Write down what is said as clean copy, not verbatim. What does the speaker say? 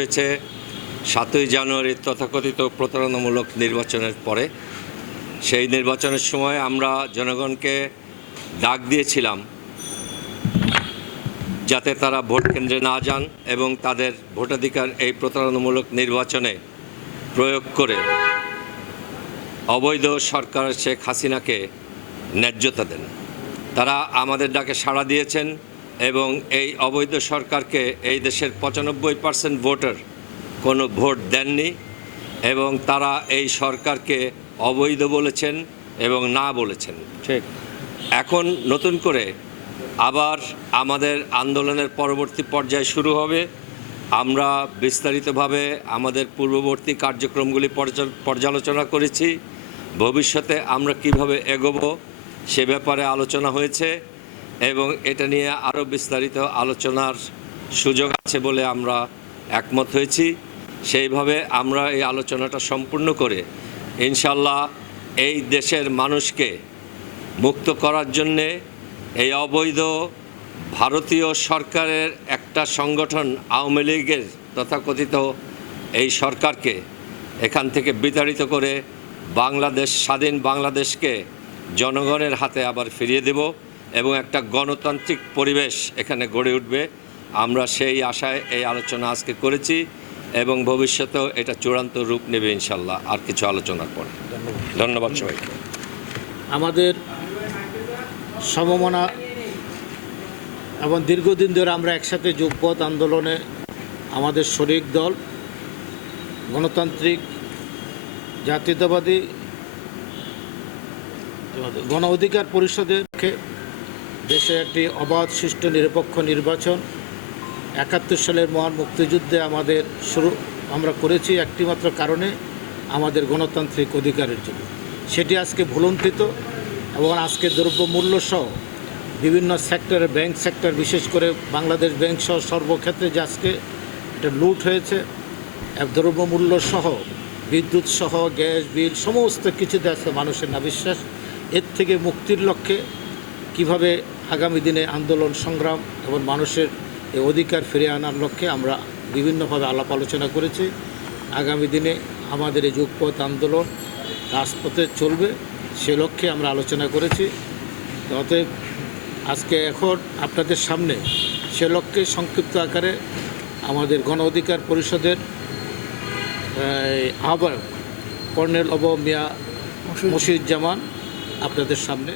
হয়েছে ৭ই জানুয়ারির তথাকথিত প্রতারণামূলক নির্বাচনের পরে। সেই নির্বাচনের সময় আমরা জনগণকে ডাক দিয়েছিলাম যাতে তারা ভোট কেন্দ্রে না যান এবং তাদের ভোটাধিকার এই প্রতারণামূলক নির্বাচনে প্রয়োগ করে অবৈধ সরকার শেখ হাসিনাকে ন্যায্যতা দেন। তারা আমাদের ডাকে সাড়া দিয়েছেন এবং এই অবৈধ সরকারকে এই দেশের ৯৫% ভোটার কোনো ভোট দেননি এবং তারা এই সরকারকে অবৈধ বলেছেন এবং না বলেছেন। ঠিক এখন নতুন করে আবার আমাদের আন্দোলনের পরবর্তী পর্যায় শুরু হবে। আমরা বিস্তারিতভাবে আমাদের পূর্ববর্তী কার্যক্রমগুলি পর্যালোচনা করেছি। ভবিষ্যতে আমরা কিভাবে এগোবো সে ব্যাপারে আলোচনা হয়েছে এবং এটা নিয়ে আরও বিস্তারিত আলোচনার সুযোগ আছে বলে আমরা একমত হয়েছি। সেইভাবে আমরা এই আলোচনাটা সম্পূর্ণ করে ইনশাল্লাহ এই দেশের মানুষকে মুক্ত করার জন্যে এই অবৈধ ভারতীয় সরকারের একটা সংগঠন আওয়ামী লীগের তথাকথিত এই সরকারকে এখান থেকে বিতাড়িত করে বাংলাদেশ, স্বাধীন বাংলাদেশকে জনগণের হাতে আবার ফিরিয়ে দেব এবং একটা গণতান্ত্রিক পরিবেশ এখানে গড়ে উঠবে। আমরা সেই আশায় এই আলোচনা আজকে করেছি এবং ভবিষ্যতেও এটা চূড়ান্ত রূপ নেবে ইনশাল্লাহ আর কিছু আলোচনার পরে। ধন্যবাদ সবাইকে। আমাদের সমমনা এবং দীর্ঘদিন ধরে আমরা একসাথে যুগপৎ আন্দোলনে আমাদের শরিক দল গণতান্ত্রিক জাতীয়তাবাদী গণ অধিকার পরিষদের দেশে একটি অবাধ সুষ্ঠু নিরপেক্ষ নির্বাচন ৭১ সালের মহান মুক্তিযুদ্ধে আমাদের আমরা করেছি একটিমাত্র কারণে, আমাদের গণতান্ত্রিক অধিকারের জন্য। সেটি আজকে ভুলুণ্ঠিত এবং আজকে দ্রব্যমূল্য সহ বিভিন্ন সেক্টরে, ব্যাংক সেক্টর বিশেষ করে বাংলাদেশ ব্যাংক সহ সর্বক্ষেত্রে যে আজকে এটা লুট হয়েছে, দ্রব্যমূল্য সহ বিদ্যুৎ সহ গ্যাস বিল সমস্ত কিছুতে আজকে মানুষের নাবিশ্বাস। এর থেকে মুক্তির লক্ষ্যে কিভাবে আগামী দিনে আন্দোলন সংগ্রাম এবং মানুষের এই অধিকার ফিরিয়ে আনার লক্ষ্যে আমরা বিভিন্নভাবে আলাপ আলোচনা করেছি। আগামী দিনে আমাদের এই যুগপৎ আন্দোলন রাজপথে চলবে সে লক্ষ্যে আমরা আলোচনা করেছি। অতএব আজকে এখন আপনাদের সামনে সে লক্ষ্যে সংক্ষিপ্ত আকারে আমাদের গণ অধিকার পরিষদের আহ্বায়ক কর্নেল মিয়া মশিউজ্জামান আপনাদের সামনে